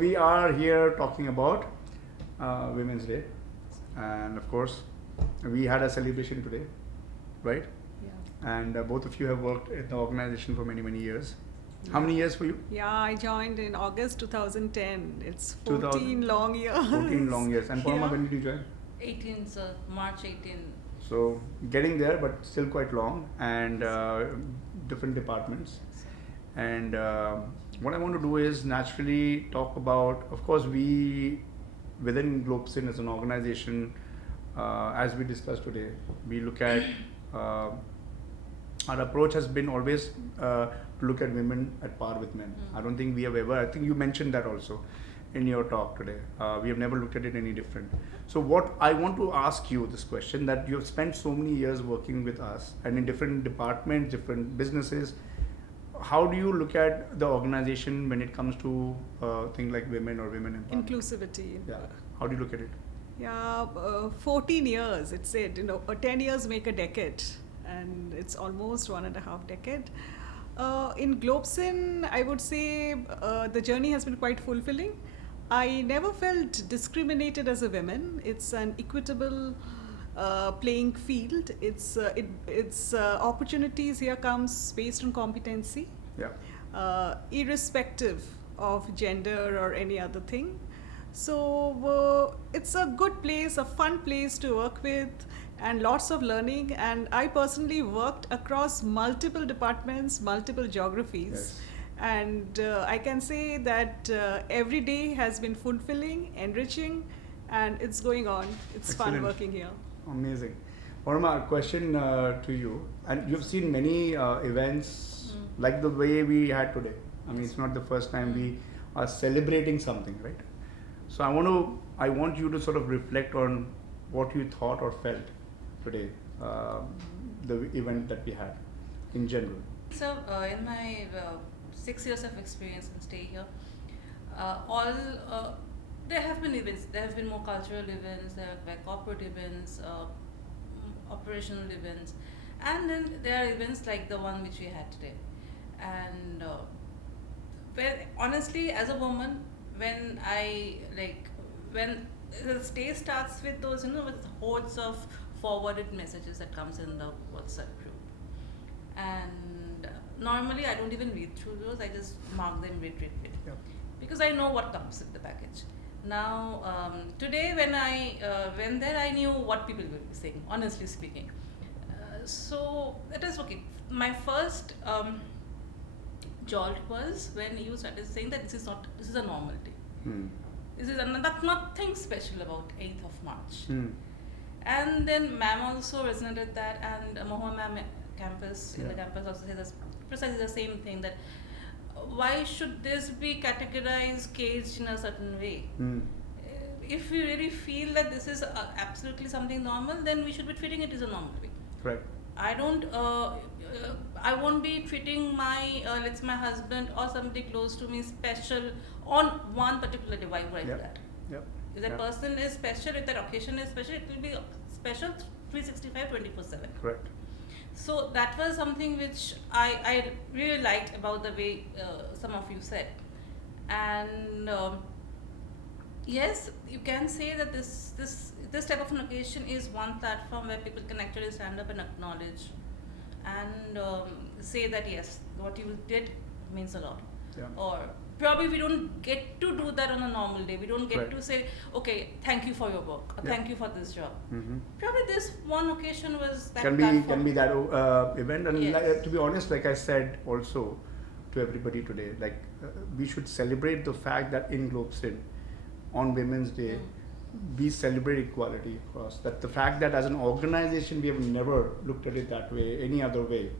we are here talking about Women's Day, and of course, we had a celebration today, right? Yeah. And both of you have worked in the organization for many years. How many years for you? Yeah, I joined in August 2010. It's 2000 14 long years. 14 long years. And Parma, Yeah. when did you join? 18, sir. March 18. So getting there, but still quite long, and different departments. And what I want to do is naturally talk about, of course, we within Globsyn as an organization, as we discussed today, we look at our approach has been always to look at women at par with men. I don't think we have ever, I think you mentioned that also in your talk today. We have never looked at it any different. So what I want to ask you this question, that you have spent so many years working with us and in different departments, different businesses, how do you look at the organization when it comes to things like women or women empowerment? Inclusivity. Yeah. How do you look at it? Yeah, 14 years, it said, 10 years make a decade, and it's almost 1.5 decades. In Globsyn, I would say the journey has been quite fulfilling. I never felt discriminated as a woman. It's an equitable playing field. It's opportunities here comes based on competency, irrespective of gender or any other thing. So it's a good place, a fun place to work with, and lots of learning. And I personally worked across multiple departments, multiple geographies. Yes. And I can say that every day has been fulfilling, enriching, and it's going on. It's Excellent. fun working here. Amazing. Parma, a question to you. And you've seen many events like the way we had today. I mean, it's not the first time we are celebrating something, right? So I want you to sort of reflect on what you thought or felt today, the event that we had in general. So, in my 6 years of experience and stay here, there have been events. There have been more cultural events, there have been corporate events, operational events, and then there are events like the one which we had today. And honestly, as a woman, when the day starts with those, with hordes of forwarded messages that comes in the WhatsApp group, and normally I don't even read through those. I just mark them read, because I know what comes in the package. Now today, when I went there, I knew what people will be saying. Honestly speaking, so it is okay. My first jolt was when you started saying that this is a normal day. This is nothing special about 8th of March. And then ma'am also resonated that, and Mohua ma'am in the campus also says precisely the same thing, that why should this be categorized, caged in a certain way? If we really feel that this is absolutely something normal, then we should be treating it as a normal way. Right. I won't be treating my husband or somebody close to me special on one particular day. Why would I do that? If that person is special, if that occasion is special, it will be special 365, 24/7. Correct. So that was something which I really liked about the way some of you said. And yes, you can say that this type of an occasion is one platform where people can actually stand up and acknowledge and say that yes, what you did means a lot. Or probably we don't get to do that on a normal day. We don't get to say, okay, thank you for your work, or thank you for this job. Probably this one occasion was that can be that event. And yes. to be honest, like I said also to everybody today, we should celebrate the fact that in Globsyn on Women's Day we celebrate equality across. That the fact that as an organization we have never looked at it that way, any other way,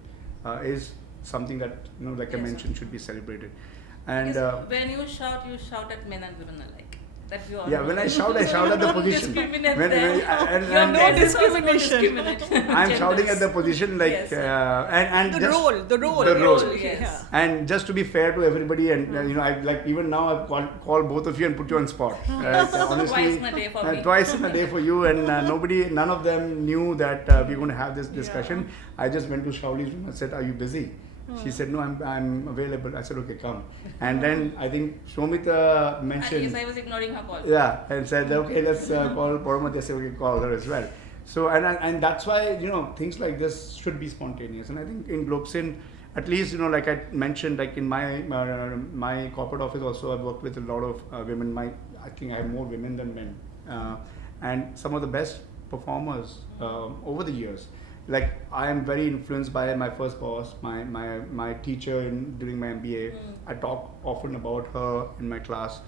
is something that I mentioned, should be celebrated. And when you shout at men and women alike. That you all when I shout at the position. No discrimination. I'm shouting at the position, and the role. Yes. And just to be fair to everybody, and I even now I've called both of you and put you on spot. Honestly, twice in a day for me. Twice in a day for you, and none of them knew that we're going to have this discussion. I just went to Shauli's room and said, "Are you busy?" She said, no, I'm available. I said, okay, come. And then I think Shomita mentioned. Yes, I was ignoring her call. Yeah, and said, okay, let's call Parama. They said, okay, call her as well. So, and that's why, things like this should be spontaneous. And I think in Globsyn, at least, like I mentioned, like in my corporate office also, I've worked with a lot of women. I think I have more women than men. And some of the best performers over the years. Like I am very influenced by my first boss, my teacher during my MBA. I talk often about her in my class.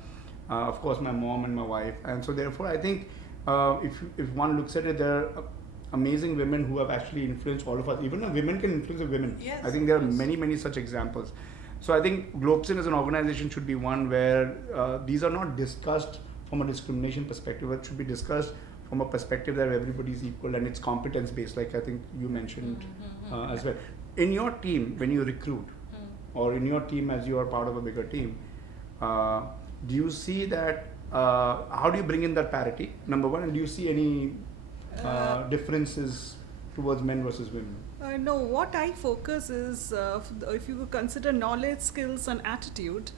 Of course, my mom and my wife. And so therefore, I think if one looks at it, there are amazing women who have actually influenced all of us. Even women can influence women. Yes, I think there are many such examples. So I think Globsyn as an organization should be one where these are not discussed from a discrimination perspective. It should be discussed from a perspective that everybody is equal and it's competence based, like I think you mentioned as well. In your team, when you recruit, or in your team as you are part of a bigger team, do you see that? How do you bring in that parity? Number one, and do you see any differences towards men versus women? No, what I focus is if you consider knowledge, skills, and attitude.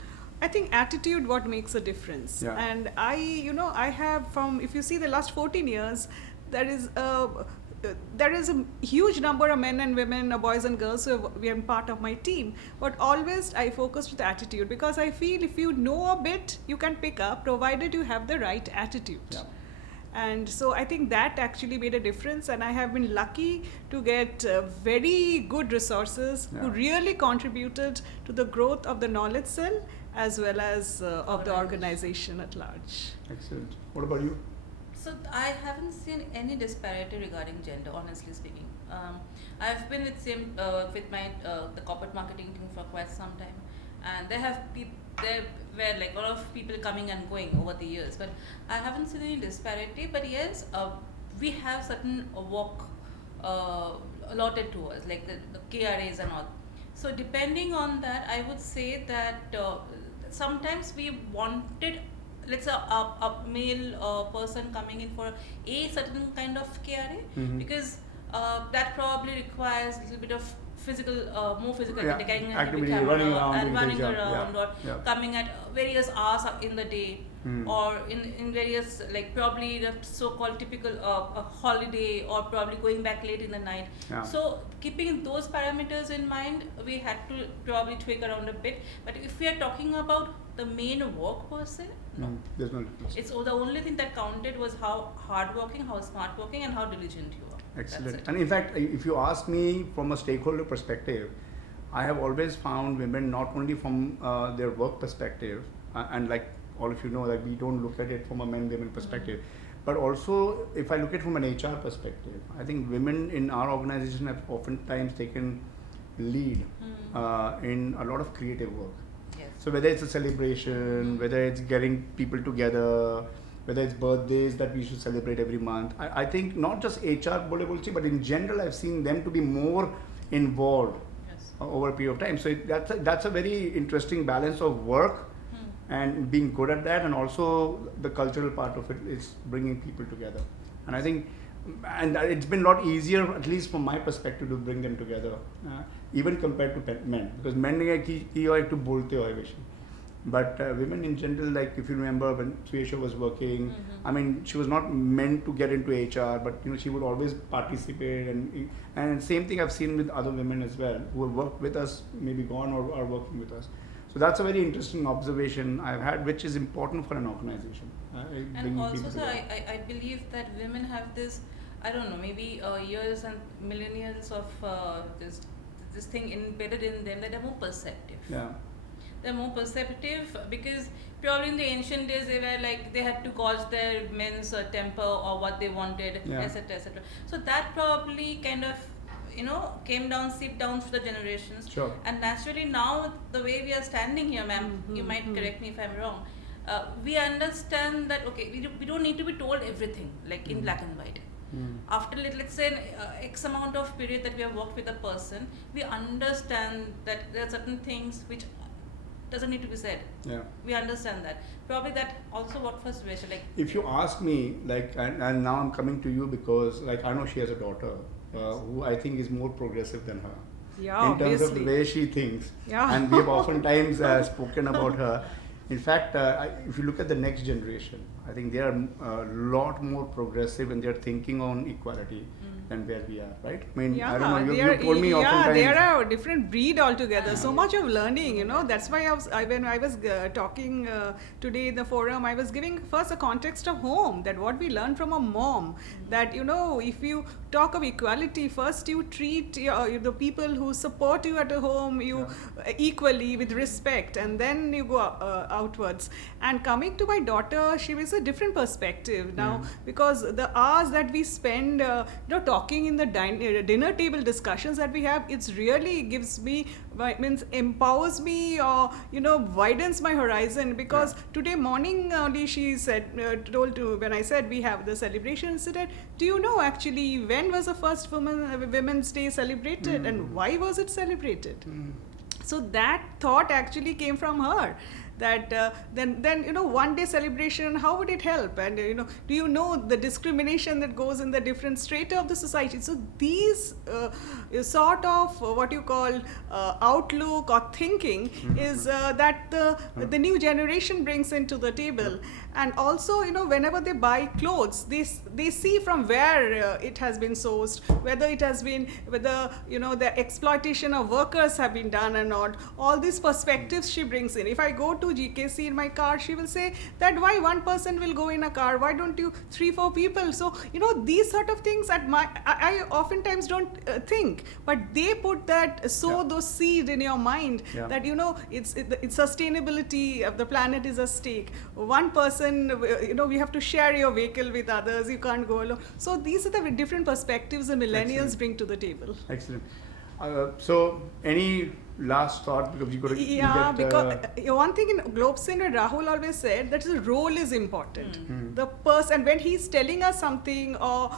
I think attitude what makes a difference. Yeah. And I have if you see the last 14 years, there is a huge number of men and women, boys and girls who have been part of my team. But always I focus with attitude because I feel if you know a bit, you can pick up, provided you have the right attitude. Yeah. And so I think that actually made a difference, and I have been lucky to get very good resources who really contributed to the growth of the knowledge cell as well as of the organization at large. Excellent. What about you? So I haven't seen any disparity regarding gender, honestly speaking. I've been with my the corporate marketing team for quite some time, and there were like a lot of people coming and going over the years, but I haven't seen any disparity. But yes, we have certain work allotted to us, like the KRAs and all. So depending on that, I would say that sometimes we wanted, let's say, a male person coming in for a certain kind of KRA, because that probably requires a little bit of more physical taking activity, camera running around, and running things, around, or coming at various hours in the day, or in various, like probably the so-called typical holiday, or probably going back late in the night. So keeping those parameters in mind, we had to probably tweak around a bit. But if we are talking about the main work per se, no. There's no difference. It's the only thing that counted was how hardworking, how smart working, and how diligent you are. Excellent. And in fact, if you ask me from a stakeholder perspective, I have always found women not only from their work perspective, and like all of you know that we don't look at it from a men-women perspective, but also if I look at it from an HR perspective, I think women in our organization have oftentimes taken lead in a lot of creative work. Yes. So whether it's a celebration, whether it's getting people together, whether it's birthdays that we should celebrate every month. I think not just HR, but in general, I've seen them to be more involved over a period of time. So that's a very interesting balance of work and being good at that, and also the cultural part of it is bringing people together. And I think, and it's been a lot easier, at least from my perspective, to bring them together, even compared to men. Because men have to bolte. But women in general, like if you remember when Suyesha was working, I mean, she was not meant to get into HR, but she would always participate, and same thing I've seen with other women as well who have worked with us, maybe gone or are working with us. So that's a very interesting observation I've had, which is important for an organization. And also, sir, I believe that women have this, I don't know, maybe years and millennials of this thing embedded in them, that they're more perceptive. Yeah. They're more perceptive because probably in the ancient days they had to gauge their men's temper or what they wanted, etc., etc. So that probably kind of seeped down through the generations. Sure. And naturally now the way we are standing here, ma'am, you might correct me if I'm wrong. We understand that we don't need to be told everything like in black and white. After let's say X amount of period that we have worked with a person, we understand that there are certain things which doesn't need to be said. Yeah. We understand that. Probably that also worked for Suyesha. Like, if you ask me, like, and now I'm coming to you because, like, I know she has a daughter who I think is more progressive than her. Yeah, in terms of the obviously. way she thinks. Yeah. And we have oftentimes spoken about her. In fact, if you look at the next generation, I think they are a lot more progressive and they're thinking on equality than where we are, right? I mean, I don't know, you told me oftentimes. they are a different breed altogether. So much of learning, you know. That's why when I was talking today in the forum, I was giving first a context of home, that what we learn from a mom, that, you know, if you talk of equality, first you treat the people who support you at home equally with respect, and then you go outwards. And coming to my daughter, she was a different perspective now, because the hours that we spend, talking in the dinner table discussions that we have, it's really gives me, means empowers me, or widens my horizon. Because today morning only she said, told to when I said we have the celebration incident, do you know actually when was the first Women's Day celebrated and why was it celebrated? So that thought actually came from her, that then one day celebration, how would it help? And do you know the discrimination that goes in the different strata of the society? So these sort of what you call outlook or thinking is that the new generation brings into the table. And also, whenever they buy clothes, they see from where it has been sourced, whether it has been, whether the exploitation of workers have been done or not. All these perspectives she brings in. If I go to GKC in my car, she will say that why one person will go in a car, why don't you 3-4 people? So these sort of things I oftentimes don't think, but they put that, sow those seeds in your mind, that it's sustainability of the planet is at stake. One person, we have to share your vehicle with others, you can't go alone. So these are the different perspectives the millennials bring to the table. Excellent. So any last thought, because you got to because one thing in Globsyn, Rahul always said that the role is important. The person, and when he's telling us something, or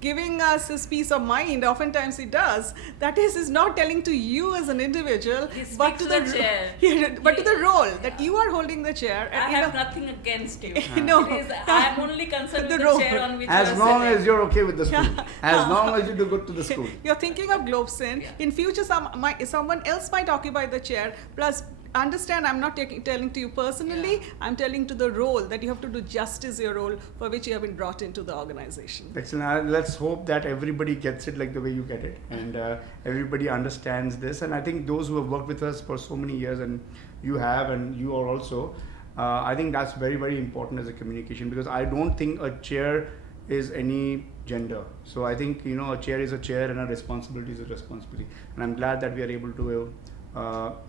giving us his peace of mind, oftentimes he does, that is not telling to you as an individual, but to the chair. But to the role that you are holding the chair. I have nothing against you. No. I'm only concerned with the role. chair on which as you are long sitting. as you're okay with the school, as long as you do good to the school. You're thinking of Globsyn. In future, someone else might occupy the chair. Plus, understand, I'm not telling to you personally. I'm telling to the role that you have to do justice your role for which you have been brought into the organization. Excellent. Let's hope that everybody gets it like the way you get it, and everybody understands this. And I think those who have worked with us for so many years, and you have, and you are also, I think that's very, very important as a communication, because I don't think a chair is any gender. So I think a chair is a chair and a responsibility is a responsibility, and I'm glad that we are able to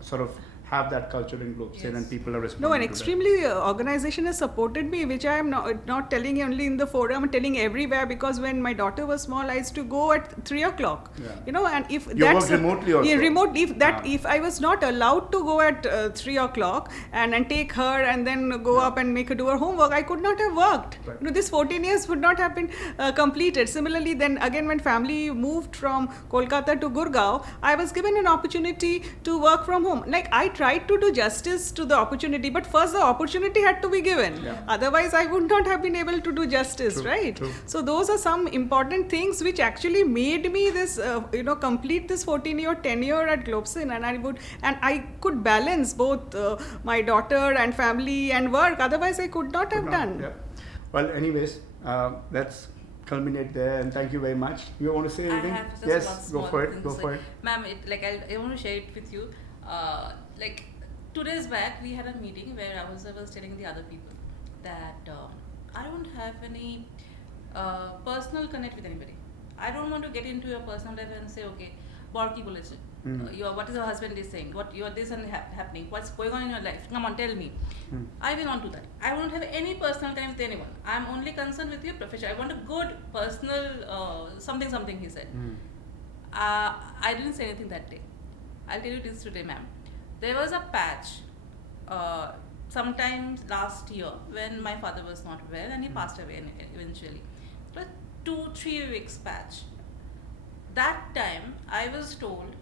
sort of have that culture in Globsyn, and people are responding. No, an to extremely organization has supported me, which I am not telling only in the forum, I'm telling everywhere, because when my daughter was small, I used to go at 3 o'clock. And if you work remotely also. Remotely, if I was not allowed to go at 3 o'clock and take her and then go up and make her do her homework, I could not have worked. Right. This 14 years would not have been completed. Similarly, then again, when family moved from Kolkata to Gurgaon, I was given an opportunity to work from home. Like, I tried to do justice to the opportunity, but first the opportunity had to be given. Otherwise, I would not have been able to do justice, right? True. So those are some important things which actually made me this, complete this 14-year tenure at Globsyn, and I could balance both my daughter and family and work. Otherwise, I could not have done. Yeah. Well, anyways, let's culminate there, and thank you very much. You want to say anything? I have just Yes, one go small for it. thing Go to for say. it. Ma'am, I want to share it with you. 2 days back, we had a meeting where I was telling the other people that I don't have any personal connect with anybody. I don't want to get into your personal life and say, okay, Borki boleche. What is your husband is saying? What you are this and happening? What's going on in your life? Come on, tell me. I will not do that. I won't have any personal connect with anyone. I'm only concerned with your profession. I want a good personal something. He said. I didn't say anything that day. I'll tell you this today, ma'am. There was a patch sometimes last year when my father was not well and he passed away eventually. It was 2-3 weeks patch. That time I was told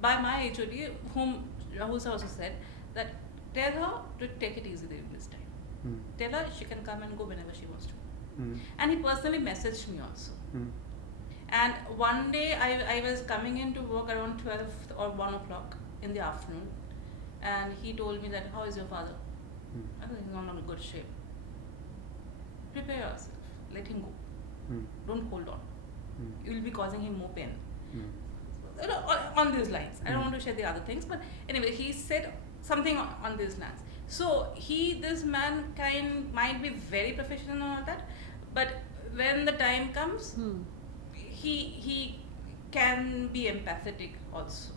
by my HOD, whom Rahul sir also said, that tell her to take it easy during this time. Tell her she can come and go whenever she wants to. And he personally messaged me also. And one day I was coming into work around 12 or 1 o'clock in the afternoon, and he told me that, how is your father? I think he's not in good shape. Prepare yourself, let him go. Don't hold on. You will be causing him more pain. You know, on these lines. I don't want to share the other things, but anyway, he said something on these lines. So this man might be very professional and all that, but when the time comes, he can be empathetic also.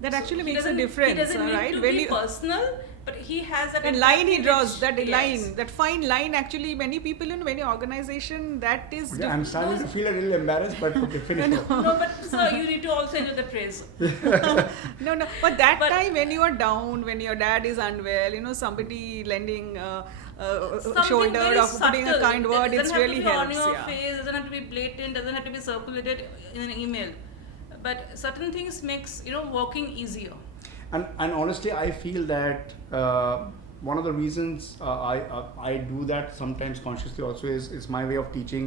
That So actually he makes a doesn't- difference, He doesn't need right? to When be you, personal, but he has that that line he empathy draws, which- that yes. line, that fine line, actually, many people in many organization, that is. Okay, I'm starting to feel a little embarrassed, but okay, finish. No, but sir, you need to also enjoy the praise. No, but that But- time when you are down, when your dad is unwell, somebody lending Something shoulder very or putting a subtle. kind word, It it's doesn't really have to be helps. on your Yeah. face, doesn't have to be blatant, doesn't have to be circulated in an email. But certain things makes working easier. And honestly, I feel that one of the reasons I do that sometimes consciously also is it's my way of teaching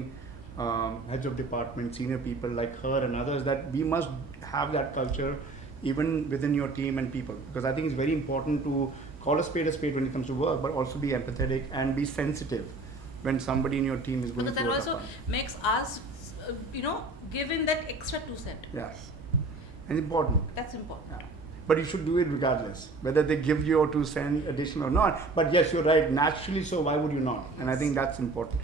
heads of department, senior people like her and others, that we must have that culture even within your team and people, because I think it's very important to call a spade when it comes to work, but also be empathetic and be sensitive when somebody in your team is going Because that through a also tough time. makes us, give in that extra 2 cents. Yes, and important. That's important. Yeah. But you should do it regardless, whether they give you 2 cents additional or not. But yes, you're right, naturally so, why would you not? And I think that's important.